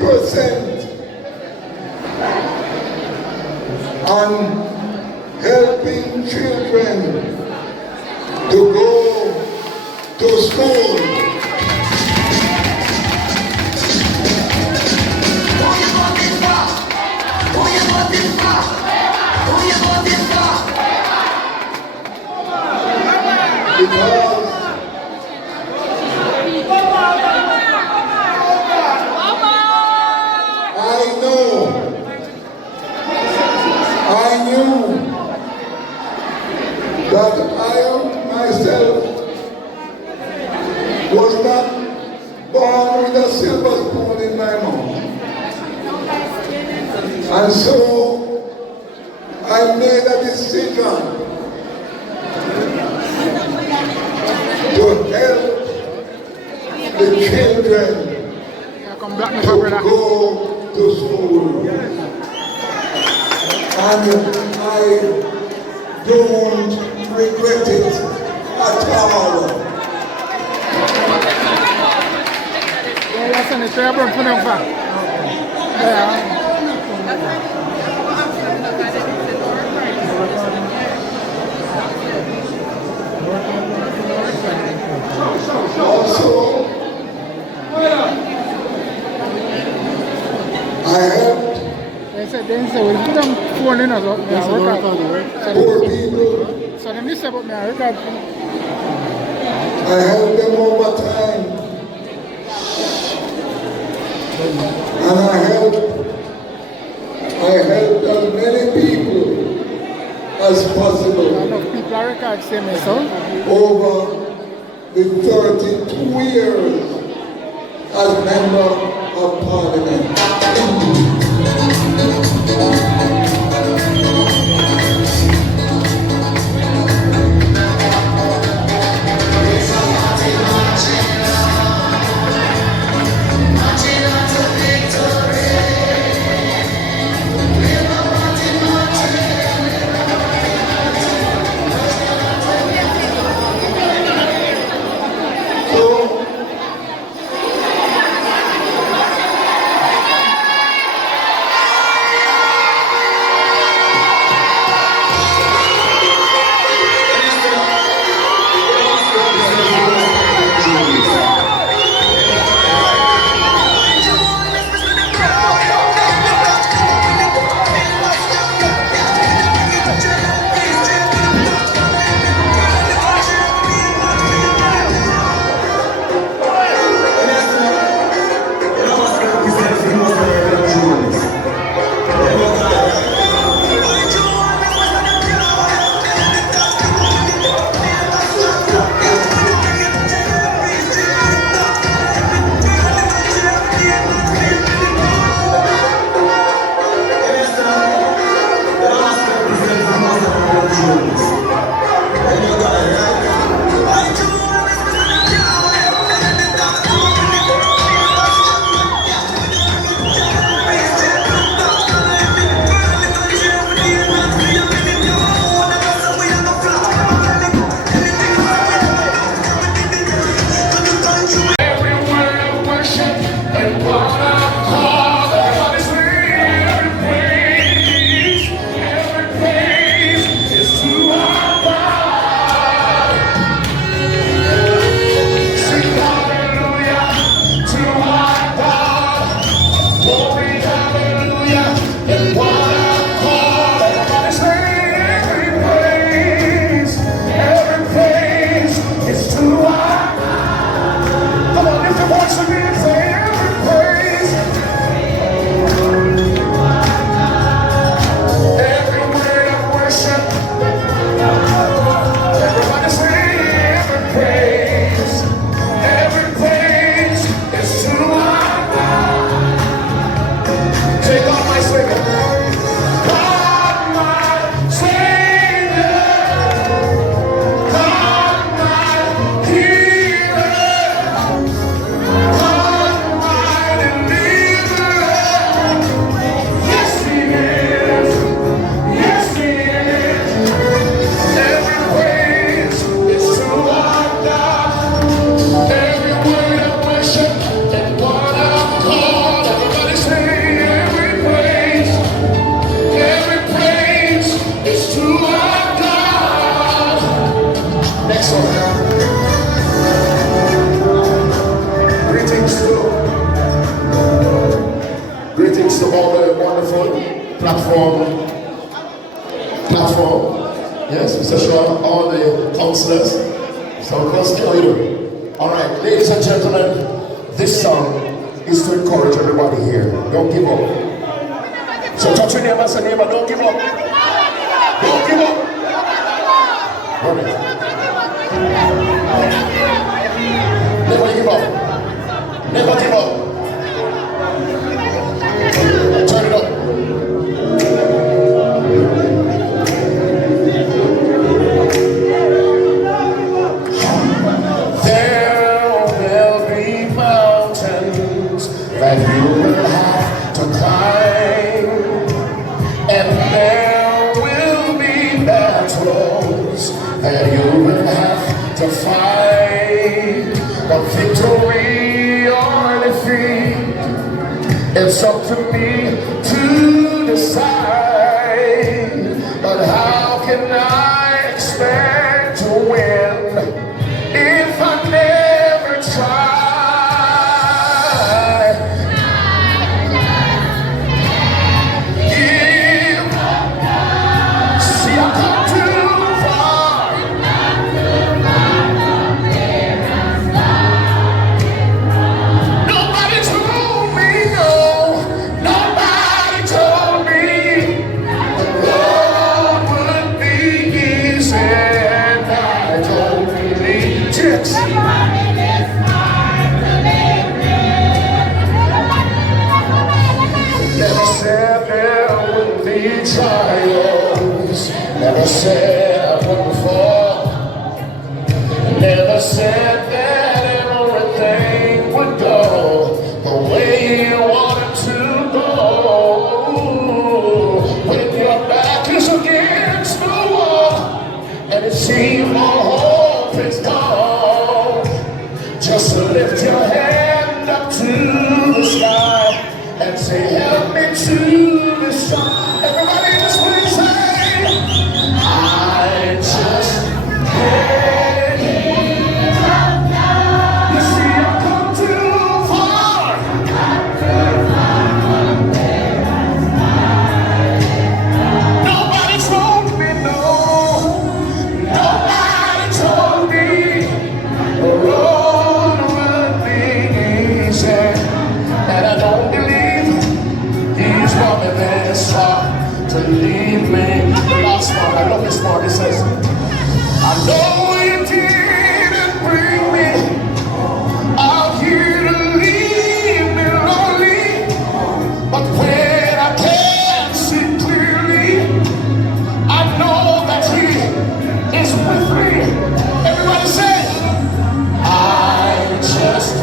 50% on helping children to go to school. Because I knew that I myself was not born with a silver spoon in my mouth. And so I made a decision to help the children to go to school. And I don't regret it at all. Also, I helped poor people. I helped them over time. And I helped as many people as possible over the 32 years as member of parliament. Greetings to all the wonderful platform. Yes, Mr. Shaw, all the counselors. So, how are you doing? All right, ladies and gentlemen, this song is to encourage everybody here. Don't give up. So, touch your neighbor, say, neighbor, don't give up. Don't give up. All right. Never give up. Never give up. Turn it up. There will be mountains that you will have to climb, and there will be battles that you will have to fight. But victory or defeat, it's up to me to decide. But how can I expect to win if I never try? See, I come too far. Nobody told me no. Nobody told me the road would be easy, and I don't believe it. Never said there would be trials. Never said I wouldn't fall. Never said that everything would go the way you wanted to go. When your back is against the wall and it seems all hope is gone, just lift your hand up to the sky and say, help me to the sun. Everybody in this place say, I just can't give up now. You see, I've come too far. Nobody told me no. Nobody told me the road would be easy, and I don't believe He's brought me this far to leave me. The last part, I love this part. It says, I know you didn't bring me out here to leave me lonely, but when I can't see clearly, I know that He is with me. Everybody say, I just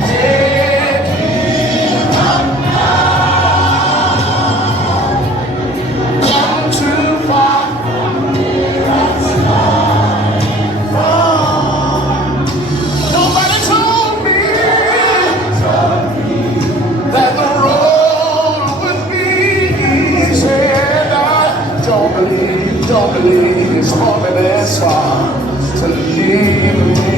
can't give up now. Come too far. Nobody told me that the road would be easy, and I don't believe He's brought me this far to leave me.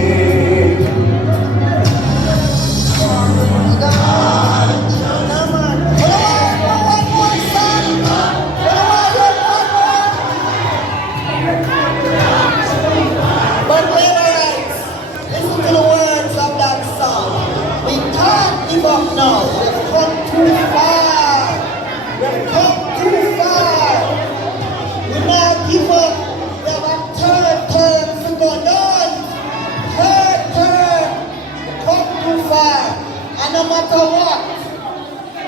But Levites, listen to the words of that song. We can't give up now. We've come too far. We've come too far. We now give up. We have a third term to go down. Third term. We come too far. And no matter what,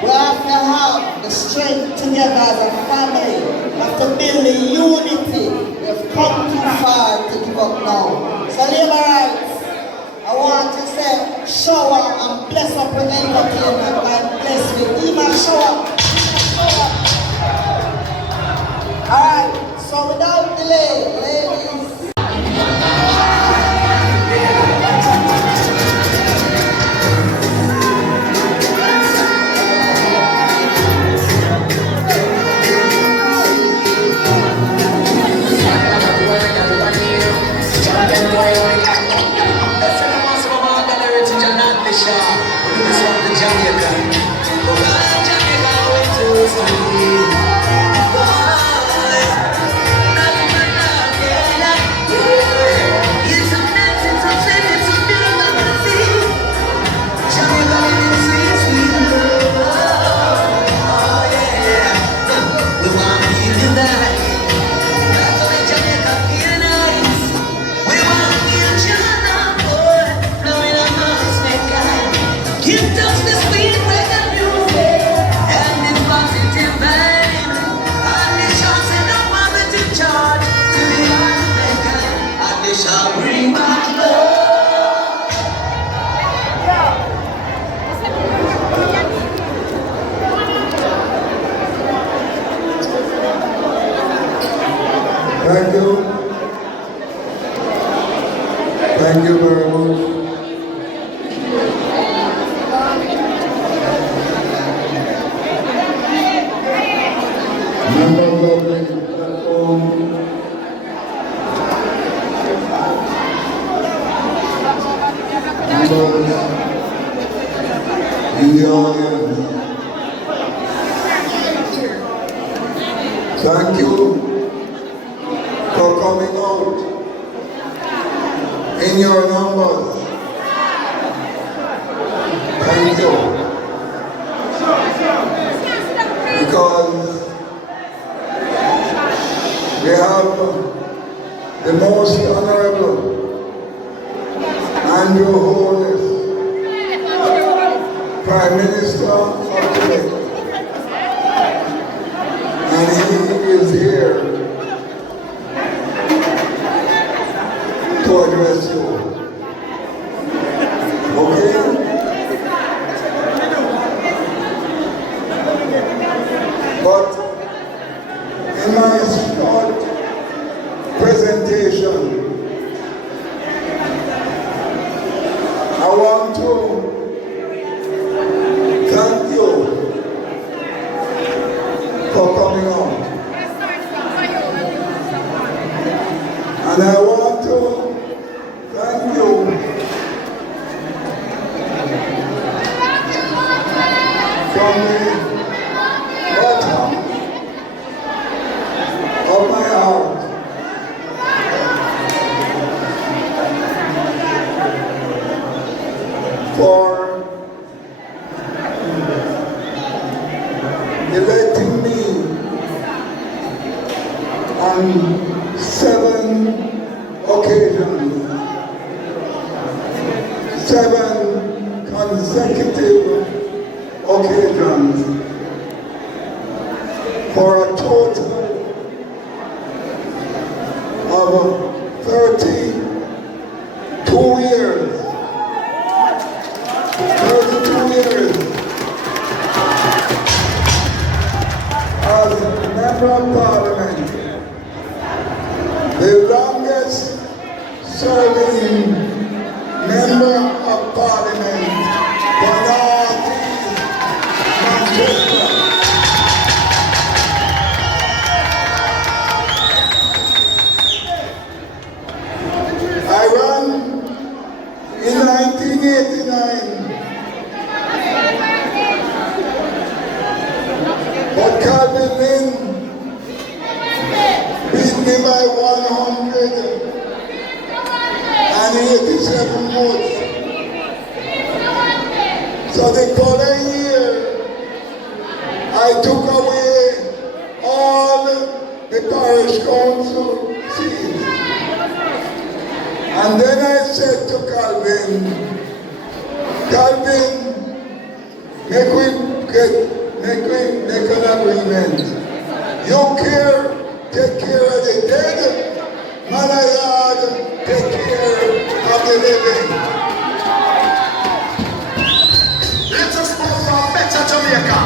we have to have the strength together as a family. We have to build the unity. We've come too far to give up now. So Levites, I want to say, shower and bless up with entertainment and bless me. Even shower. Alright, so without delay, ladies. Audley Shaw. this one to Jamaica. Well, Jamaica went to sleep. Boy, nothing but love, yeah. It's a night, it's a sin, it's a feeling of the sea. Jamaica living sweet, sweet love. Oh, yeah. We want to give you that. That's why Jamaica feel nice. We want to give you that, boy. Blowing our minds, make eye. Give us the sweet reggae music and this positive vibe. And the shots in the positive charge to the heart of mankind. And they shall bring back love. Thank you. Thank you very much. Members of the platform, members in the audience, thank you for coming out in your numbers. Thank you. Because we have the most honorable Andrew Holness, Prime Minister of Jamaica, and he is here to address you. Okay? But in my short presentation, I want to thank you for coming out. And I want to thank you from the bottom of my heart. For electing me on 7 occasions, 7 consecutive occasions, for a total of 32 years. 32 years as Member of Parliament, the longest serving Member of Parliament for North East Manchester. I ran in 1989. But Calvin Lynn beat me by 187 votes. So the following year, I took away all the parish council seats. And then I said to Calvin, make an agreement. You take care of the dead, Malayard, take care of the living. Let us vote for better Jamaica.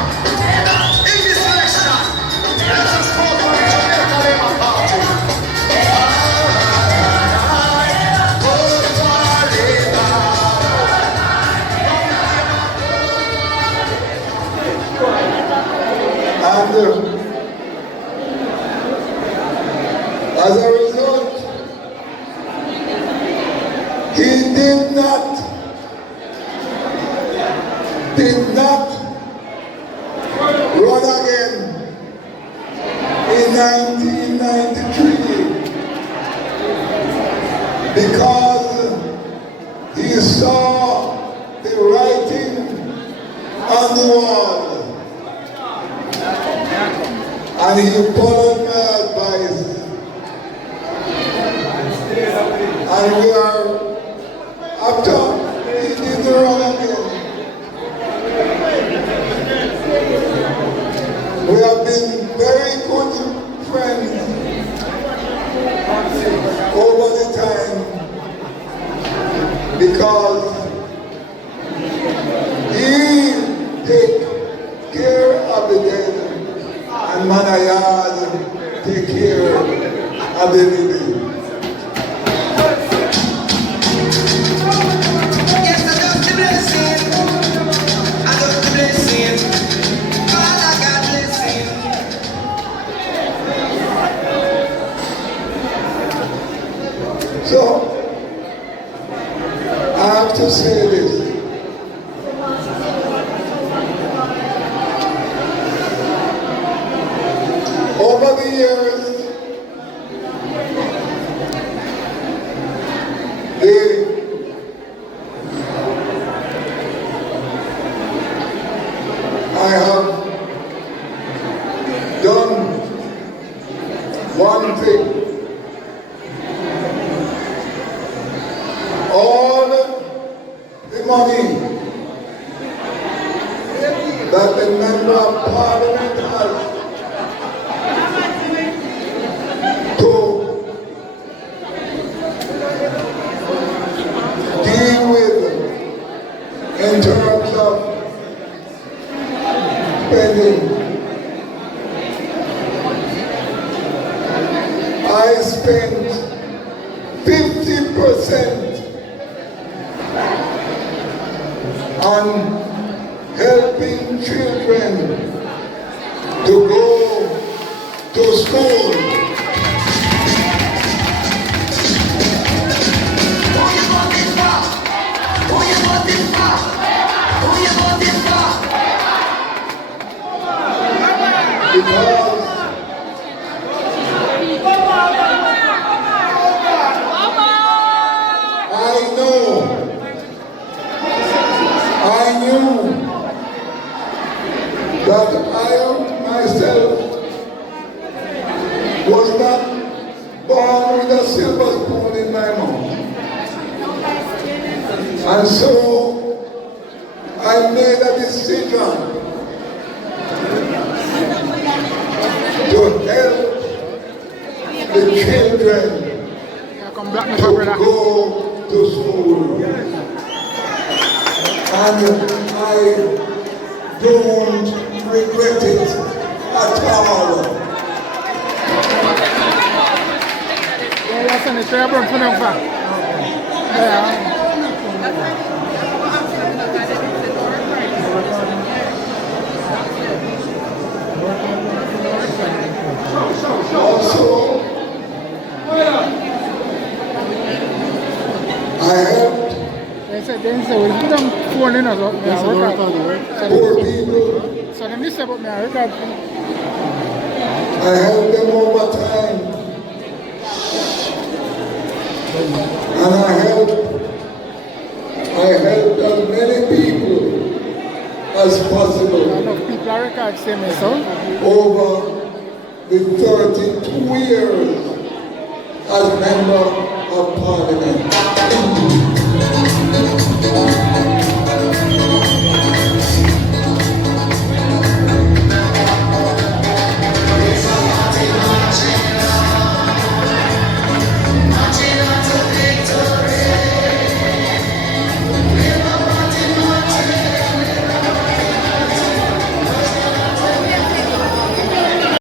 In this election, let us vote for the Jamaica Labour Party. And as a result, he did not did not run again in 1993 because he saw the writing on the wall and he followed my advice. And we are, after he did run again, we have been very good friends over the time because he take care of the dead and Manayad take care of the living. Yes, I love the blessing. I love the blessing. God, I got blessing. So, I have to say this. Over the years, I have done one thing. All the money that the member of parliament has to deal with in terms of spending, I spent 50% on helping children to go to school. Because I knew that I myself was not born with a silver spoon in my mouth. And so I made a decision to help the children to go to school. And I don't regret it at all. Also, I helped poor people. I helped them over time. And I helped as many people as possible over the 32 years as member of Parliament.